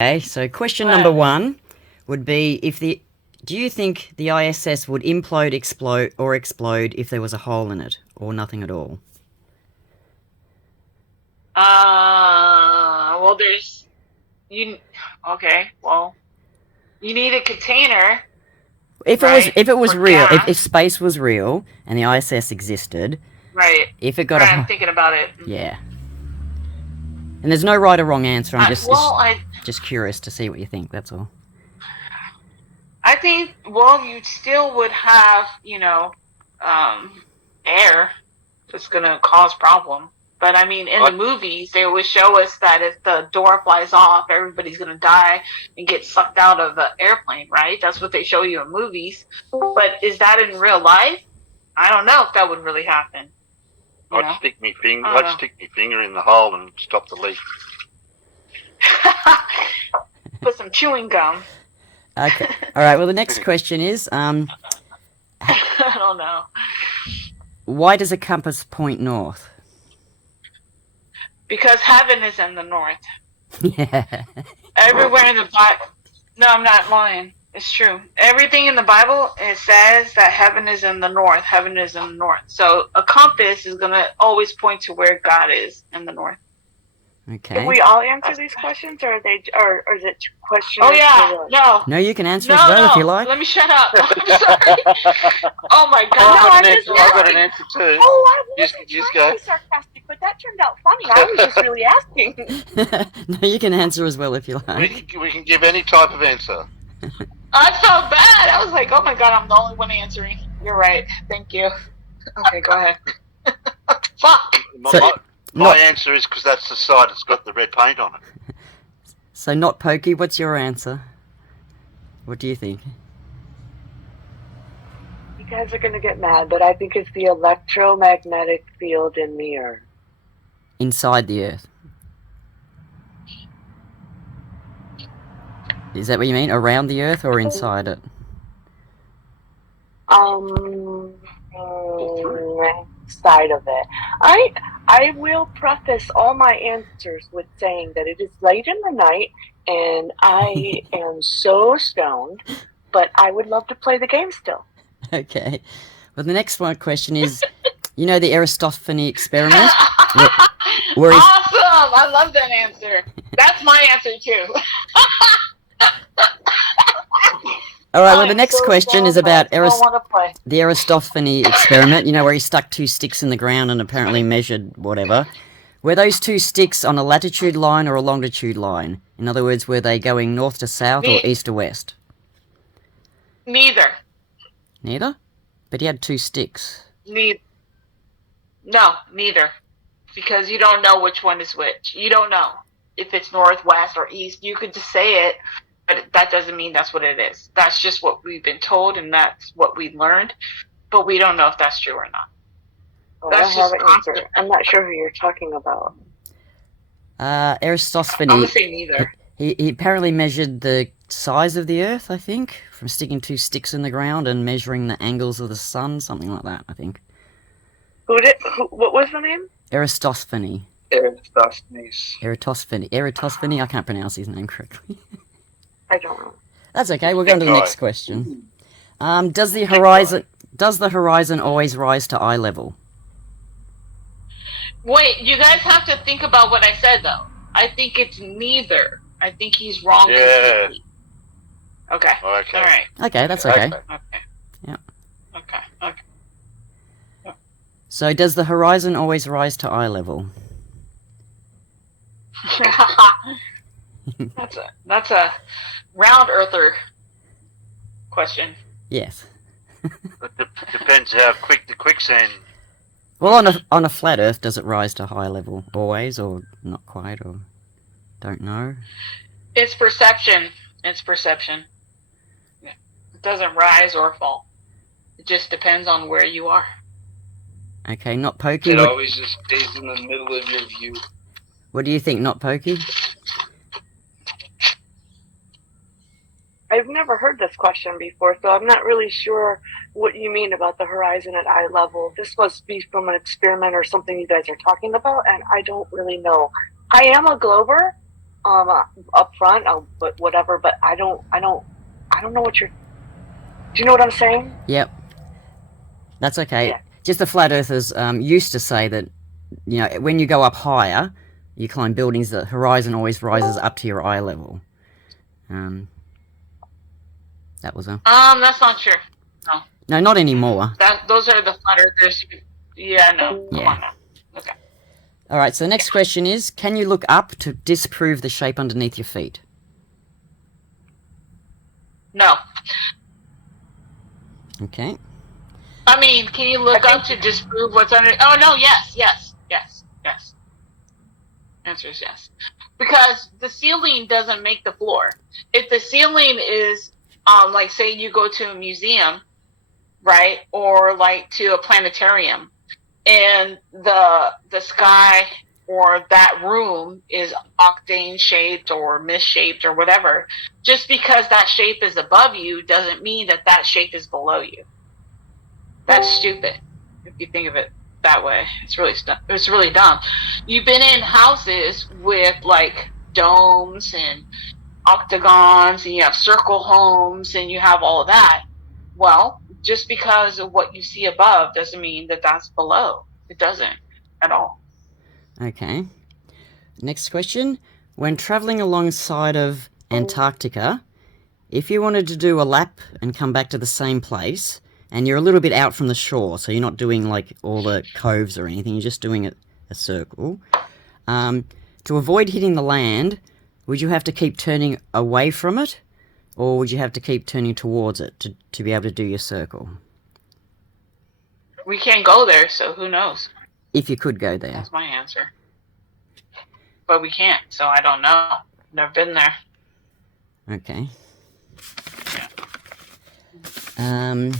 Okay, so question number one would be do you think the ISS would implode, explode if there was a hole in it, or nothing at all? Well, you. Okay, well, you need a container, right? If it was For real, if gas, space was real and the ISS existed, right? if it got Right. I'm thinking about it. yeah. And there's no right or wrong answer. I'm Well, just curious to see what you think. That's all. I think, well, you still would have, air that's going to cause problem. But I mean, in the movies, they always show us that if the door flies off, everybody's going to die and get sucked out of the airplane, right? That's what they show you in movies. But is that in real life? I don't know if that would really happen. I'd stick my finger in the hole and stop the leak. Put some chewing gum. Okay. All right. Well, the next question is, I don't know. why does a compass point north? Because heaven is in the north. Yeah. Everywhere in the Bible. No, I'm not lying. It's true. Everything in the Bible, it says that heaven is in the north. Heaven is in the north. So a compass is going to always point to where God is in the north. Okay. Can we all answer these questions, or or is it questions? Oh yeah, no. No, you can answer as well if you like. Let me shut up. I'm sorry. Oh my God. I've got an answer too. Oh, I was Just trying go. to be sarcastic, but that turned out funny. I was just really asking. No, you can answer as well if you like. We can give any type of answer. I felt bad. I was like, oh my God, I'm the only one answering. You're right. Thank you. Okay, go ahead. Fuck. My answer is because that's the side that's got the red paint on it. So not Pokey, what's your answer? What do you think? You guys are going to get mad, but I think it's the electromagnetic field in the Earth. Inside the Earth. Is that what you mean? Around the Earth or inside it? Inside of it. I will preface all my answers with saying that it is late in the night and I am so stoned, but I would love to play the game still. Okay. Well, the next one question is, you know the Aristophanes experiment? Where awesome! I love that answer. That's my answer too. All right, well, the next question is about the Aristophanes experiment, you know, where he stuck two sticks in the ground and apparently measured whatever. Were those two sticks on a latitude line or a longitude line? In other words, were they going north to south or east to west? Neither. Neither? But he had two sticks. No, neither. Because you don't know which one is which. You don't know if it's north, west, or east. You could just say it, but that doesn't mean that's what it is. That's just what we've been told, and that's what we learned. But we don't know if that's true or not. Oh, that's I have an answer. I'm not sure who you're talking about. Aristophanes. I'm going to say neither. He apparently measured the size of the Earth, I think, from sticking two sticks in the ground and measuring the angles of the sun, something like that, I think. What was the name? Aristophanes. Eratosthenes. I can't pronounce his name correctly. I don't know. That's okay. We'll go on to the next question. Does the horizon always rise to eye level? Wait, you guys have to think about what I said, though. I think it's neither. I think he's wrong. Yeah. Okay. All right. Okay, that's okay. Okay. Yeah. Okay. So, does the horizon always rise to eye level? That's a round earther question. Yes. It depends how quick the quicksand. Well, on a flat Earth, does it rise to high level always, or not quite, or don't know? It's perception. Yeah. It doesn't rise or fall. It just depends on where you are. Okay, not Pokey. It always just stays in the middle of your view. What do you think, not Pokey? I've never heard this question before, so I'm not really sure what you mean about the horizon at eye level. This must be from an experiment or something you guys are talking about, and I don't really know. I am a Glober, up front, but whatever. But I don't know what you're. Do you know what I'm saying? Yep. That's okay. Yeah. Just the flat earthers used to say that, you know, when you go up higher, you climb buildings, the horizon always rises up to your eye level. That was a... That's not true. No. No, not anymore. Those are the flat earthers. Yeah, no. Come on now. Okay. Alright, so the next question is, can you look up to disprove the shape underneath your feet? No. Okay. I mean, can you look up to disprove what's under? Oh no, yes. Answer is yes, because the ceiling doesn't make the floor. If the ceiling is, like say you go to a museum, right, or like to a planetarium, and the sky or that room is octane shaped or misshaped or whatever, just because that shape is above you doesn't mean that that shape is below you. That's stupid if you think of it that way. It's really dumb. You've been in houses with like domes and octagons, and you have circle homes, and you have all of that. Well, just because of what you see above doesn't mean that that's below. It doesn't at all. Okay. Next question. When travelling alongside of Antarctica, if you wanted to do a lap and come back to the same place, and you're a little bit out from the shore, so you're not doing like all the coves or anything, you're just doing a circle, to avoid hitting the land, would you have to keep turning away from it, or would you have to keep turning towards it to be able to do your circle? We can't go there, so who knows? If you could go there. That's my answer. But we can't, so I don't know. Never been there. Okay. I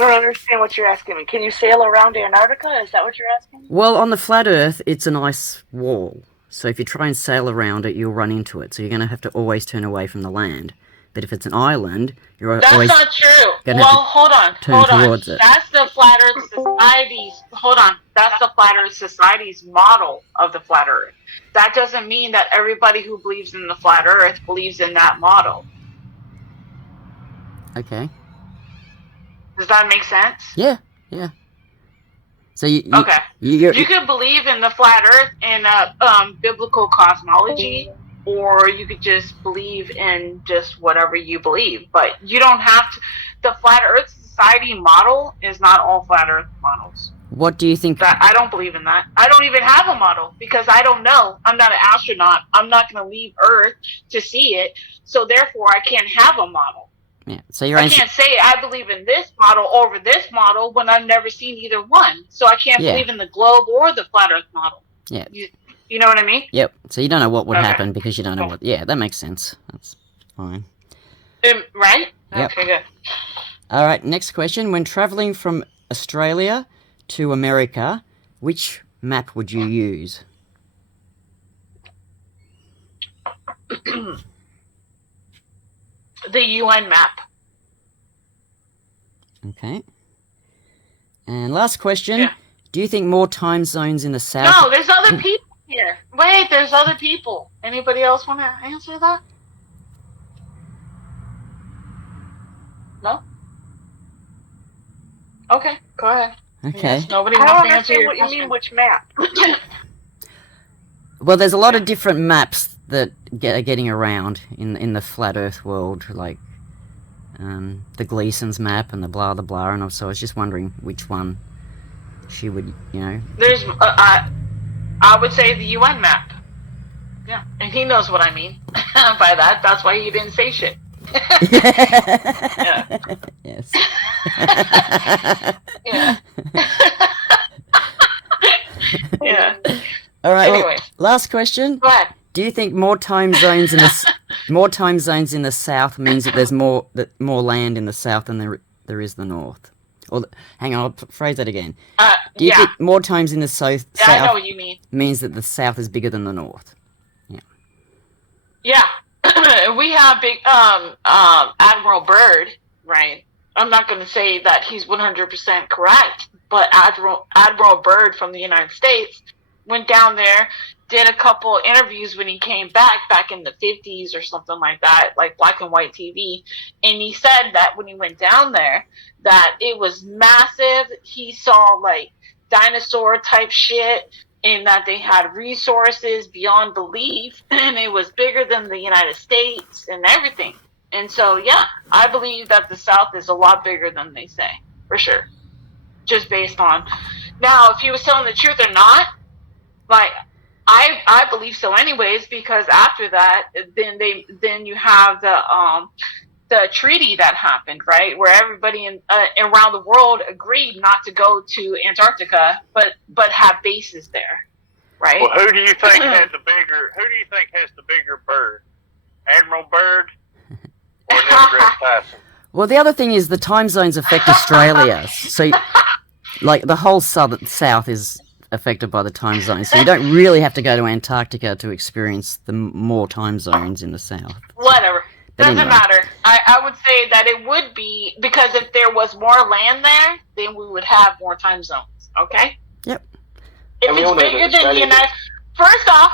don't understand what you're asking me. Can you sail around Antarctica? Is that what you're asking? Well, on the flat Earth, it's an ice wall. So if you try and sail around it, you'll run into it. So you're going to have to always turn away from the land. But if it's an island, you're always... That's not true. Well, hold on. It. That's the Flat Earth Society's... Hold on. That's the Flat Earth Society's model of the Flat Earth. That doesn't mean that everybody who believes in the Flat Earth believes in that model. Okay. Does that make sense? Yeah. So you could believe in the Flat Earth in biblical cosmology, or you could just believe in just whatever you believe. But you don't have to... The Flat Earth Society model is not all Flat Earth models. What do you think? I don't believe in that. I don't even have a model because I don't know. I'm not an astronaut. I'm not going to leave Earth to see it. So therefore, I can't have a model. Yeah. So I can't say I believe in this model over this model when I've never seen either one. So I can't believe in the globe or the Flat Earth model. Yeah. You know what I mean? Yep. So you don't know what would happen because you don't know what... Yeah, that makes sense. That's fine. Right? Yep. Okay, good. All right, next question. When travelling from Australia to America, which map would you use? The UN map. Okay. And last question. Yeah. Do you think more time zones in the south... No, there's other people here. Wait, there's other people. Anybody else want to answer that? No? Okay, go ahead. Okay. Yes, nobody I wants don't to answer understand your what you question. mean, which map? Well, there's a lot of different maps that are getting around in the flat Earth world, like the Gleason's map and the blah blah blah, and so I was just wondering which one she would, you know. There's, I would say the UN map. Yeah, and he knows what I mean by that. That's why he didn't say shit. Yeah. Yes. Yeah. Yeah. All right. Anyways. Well, last question. Go ahead. Do you think more time zones in the south means that there's more land in the south than there is the north? Or hang on, I'll phrase that again. Do you think more times in the south I know what you mean. means that the south is bigger than the north? Yeah. Yeah. We have big Admiral Byrd, right? I'm not going to say that he's 100% correct, but Admiral Byrd from the United States went down there did a couple interviews when he came back in the 50s or something like that, like black and white TV, and he said that when he went down there that it was massive. He saw like dinosaur type shit, and that they had resources beyond belief, and it was bigger than the United States and everything. And so yeah, I believe that the South is a lot bigger than they say, for sure. Just based on now, if he was telling the truth or not, like I believe so anyways, because after that then you have the treaty that happened, right, where everybody around the world agreed not to go to Antarctica, but have bases there, right? Well, who do you think has the bigger bird? Admiral Byrd or Neil deGrasse Tyson? Well, the other thing is the time zones affect Australia. So, like, the whole south is affected by the time zones. So you don't really have to go to Antarctica to experience the more time zones in the south. Whatever. But Doesn't anyway. matter. I would say that it would be, because if there was more land there, then we would have more time zones. Okay? Yep. If And we it's all know bigger that than the Australia- United... First off,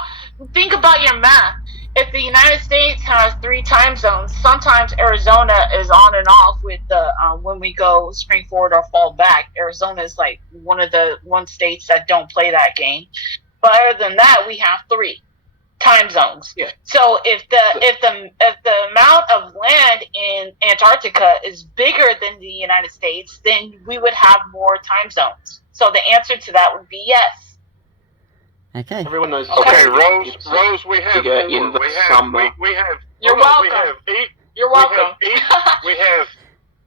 think about your math. If the United States has 3 time zones, sometimes Arizona is on and off with the when we go spring forward or fall back. Arizona is like one of the states that don't play that game. But other than that, we have 3 time zones. Yeah. So if the amount of land in Antarctica is bigger than the United States, then we would have more time zones. So the answer to that would be yes. Okay. Everyone knows. Okay, Australia Rose, we have bigger 4. in the We have, summer. we have. You're hold on, welcome. We You're welcome.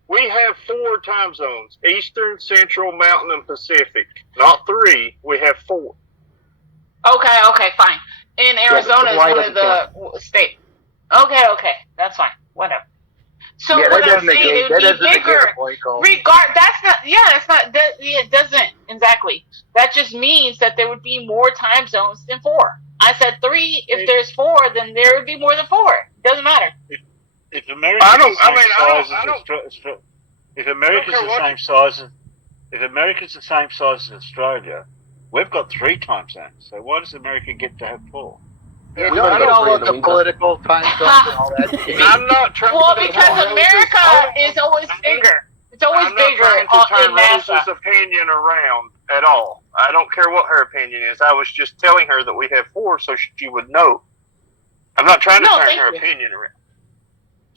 we have 4 time zones: Eastern, Central, Mountain, and Pacific. Not 3. We have 4. Okay, fine. And Arizona is Hawaii one of the states. Okay, that's fine. Whatever. So Yeah, what that I'm doesn't saying, negate, it that would doesn't be negate bigger. a point call. That's not. Yeah, that's not. It doesn't exactly. That just means that there would be more time zones than 4. I said 3. If there's 4, then there would be more than 4. Doesn't matter. If America's I don't- the same I mean, I size don't- as if America's care the what same size as Australia, we've got 3 time zones. So why does America get to have 4? Yeah, We don't only get got all 3 of in the the winter. political time zones and all that shit. I'm not trying Well, to because turn America Rose's- is always bigger. It's always I'm not bigger trying to turn in NASA. Rose's opinion around at all. I don't care what her opinion is. I was just telling her that we have 4 so she would know. I'm not trying to No, turn thank her you. opinion around.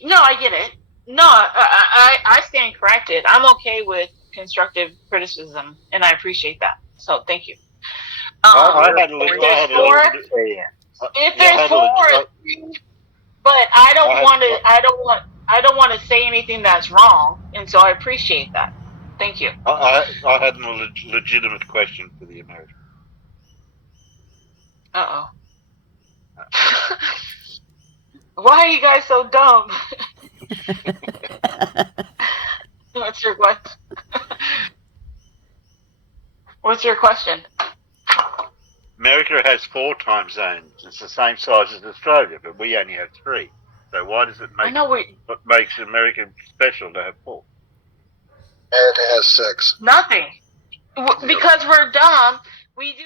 No, I get it. No, I stand corrected. I'm okay with constructive criticism, and I appreciate that. So thank you. I had a if legit- there's 4, if there's 4, but I don't want to. I don't want to say anything that's wrong, and so I appreciate that. Thank you. I had a legitimate question for the Americans. Uh oh. Why are you guys so dumb? What's your question? What's your question? America has 4 time zones. It's the same size as Australia, but we only have 3. So why does it I know what makes America special to have 4? And it has 6. nothing. Because we're dumb. We do.